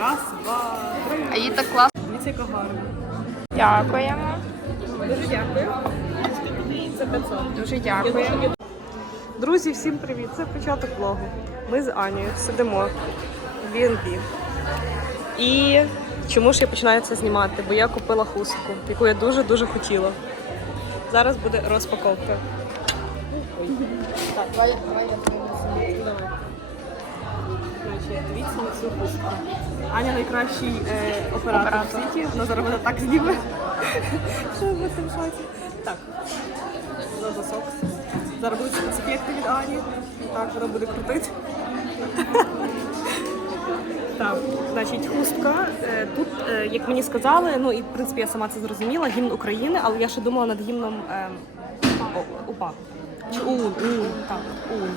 Раз, два, три. А їй так класно. Дивіться, яка гарна. Дякуємо. Дуже дякую. Це 500. Дуже дякуємо. Друзі, всім привіт! Це початок влогу. Ми з Анією сидимо в B&B. І чому ж я починаю це знімати? Бо я купила хустку, яку я дуже-дуже хотіла. Зараз буде розпаковка. Давай, давай Давай. Дивіться на цю хустку. Аня найкращий е, оператор, в світі. Вона зараз мене так зніме. Що ви в шоці? Так. За сокс. Зараз будуть спецефекти від Ані. Так, вона буде крутити. Так, значить, хустка. Е, Тут, е, як мені сказали, ну і в принципі я сама це зрозуміла, гімн України, але я ще думала над гімном е, УПА. Чи УУН, УУН, так, УУН.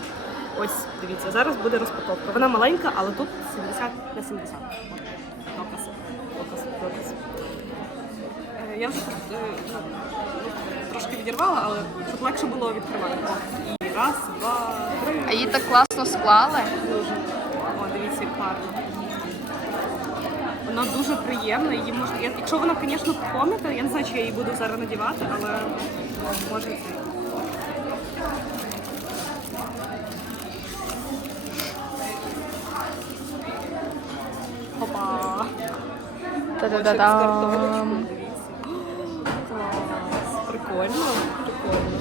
Ось, дивіться, зараз буде розпаковка. Вона маленька, але тут 70 на 70. Показ, показ, показ. Е, Я вже тут е, ну, трошки відірвала, але щоб легше було відкривати. І раз, два, три. А їй так класно склали. Дуже. О, дивіться, як гарно. Вона дуже приємна, її можна. я- Якщо вона, звісно, помните, я не знаю, чи я її буду зараз надівати, але може це. Опа! Та-да-да-дам. Клас. Прикольно, прикольно.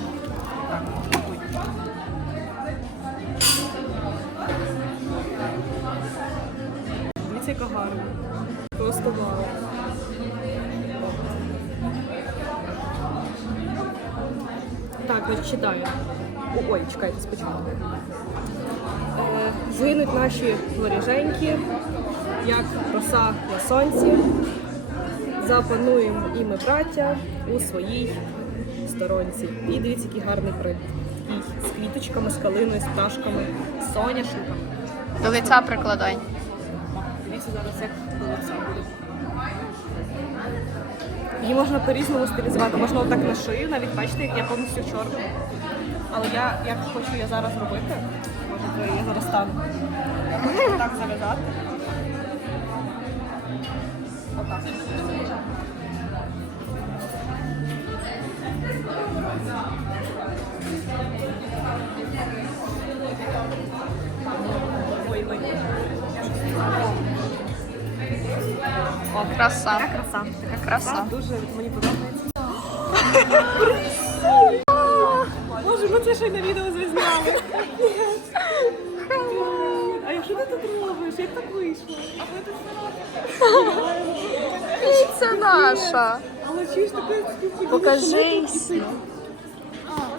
Дивіться, яка гарна. Просто вау. Так, читаю. Ой, чекайте спочатку. Згинуть наші воріженьки, як роса на сонці. Запануємо і ми, браття, у своїй сторонці. І дивіться, який гарний принт. З квіточками, з калиною, з пташками, з соняшниками. До лиця прикладай. Дивіться зараз, як до лиця буде. Її можна по-різному стилізувати. Можна отак на шию, навіть бачите, як я повністю в чорному. Але я як хочу я зараз робити, я зараз стану. Так зав'язати. Отак. Ой, ой. О, краса. Така краса. Така Краса. Дуже мені подобається. Боже, ми це ще й на відео зазняли. А якщо ти тут робиш? Як так вийшло? А ви тут Це наша. Але чуєш таке співпадіння? Покажись.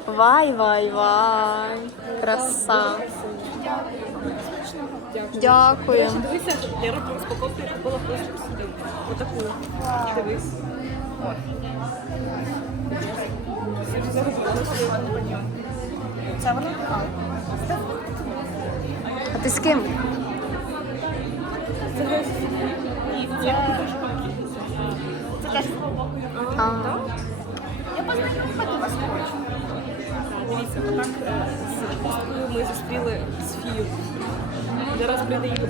Вай, вай, вай. Краса. Дякую. Дивися, я роблю розпаковку, я купила просто собі. Отаку. Дивись. От. Це вона така. А ти з ким? Це. Теж Я познайомила коротше. Дивіться, отак е, з хусткою ми зустріли Софію. Зараз прийде її.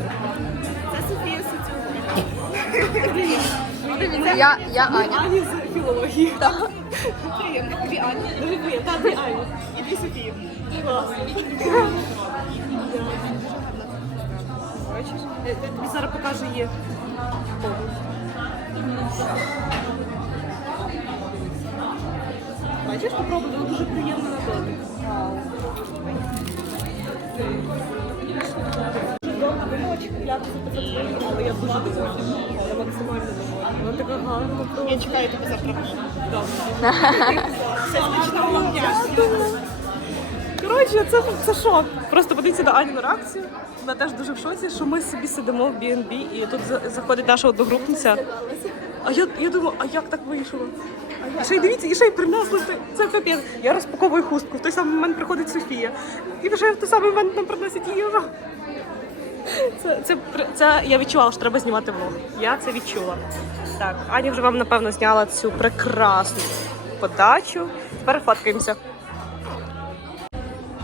Це Софія Соціолог. я, я Аня. Ані з філології. Так. Приємно. Дві Ані. Дуже приємно. Так, дві Ані. І дві Софії. Клас. Бачиш? Я Тобі зараз покажу її. Бачиш, попробуй, вона дуже приємна на дотик. Дуже довго думала, чи купляти за 500 але я дуже довольна. Я чекаю тебе завтра. Все смачного дня. Коротше, це, це шок. Просто подивіться на Аніну реакцію. Вона теж дуже в шоці, що ми собі сидимо в B&B і тут за- заходить наша одногрупниця. А я, я думаю, а як так вийшло? І ще й дивіться, і ще й принесли це, це капець. Я розпаковую хустку. В той самий момент приходить Софія. І вже в той самий момент нам приносять їжу. Це, це, це я відчувала, що треба знімати влог. Я це відчула. Так, Аня вже вам напевно зняла цю прекрасну подачу. Тепер фоткаємося.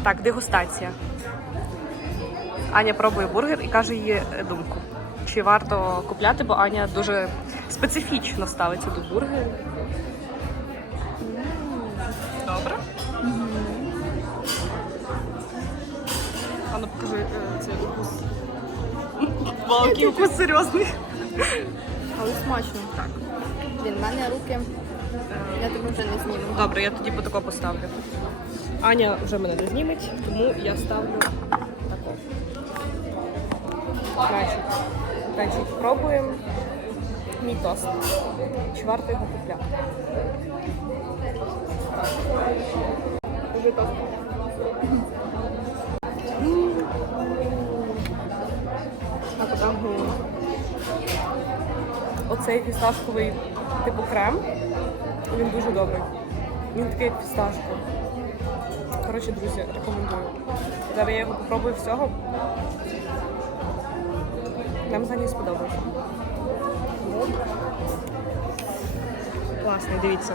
Так, дегустація. Аня пробує бургер і каже її думку. Чи варто купляти, бо Аня дуже специфічно ставиться до бургерів. Добре. Ану, покажи е, цей укус. Балки, укус серйозний. Але смачно. Так. Блін, в мене руки. Я тебе вже не зніму. Добре, я тоді по тако поставлю. Аня вже мене не зніметь, тому я ставлю тако. Значить, значить, пробуємо мій тост. Чи варто його купляти? Уже тост. Оцей фісташковий типу крем. Він дуже добрий. Він такий як. Коротше, друзі, рекомендую. Зараз я його попробую всього. Нам взагалі сподобається. От. Класний, дивіться.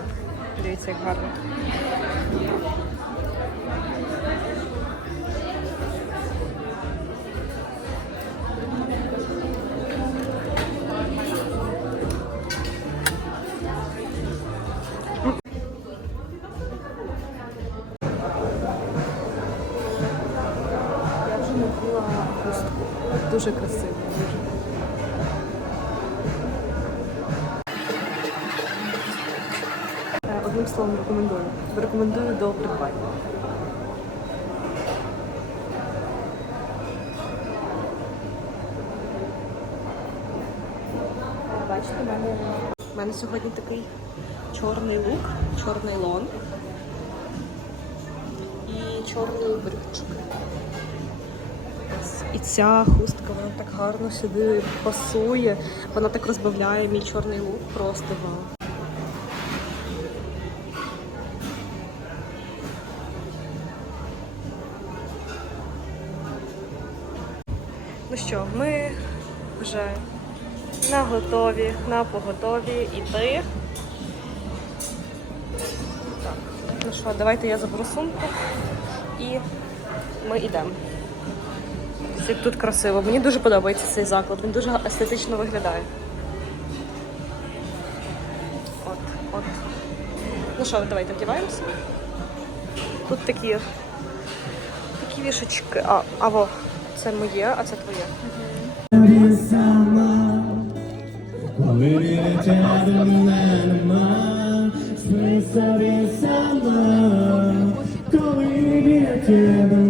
Дивіться, як гарно. Дуже красиво. Е, Одним словом рекомендую. Рекомендую до придбання. Бачите, в мене, в мене сьогодні такий чорний лук, чорний лон і чорний брючок. І ця хустка, вона так гарно сюди пасує. Вона так розбавляє мій чорний лук. Просто вау. Ну що, ми вже на готові, на поготові іти. Так, ну що, давайте я заберу сумку і ми йдемо. Ось Як тут красиво. Мені дуже подобається цей заклад, він дуже естетично виглядає. От, от. Ну що, давайте вдіваємося. Тут такі, такі вішечки. А, а во, це моє, а це твоє. Коли біля тебе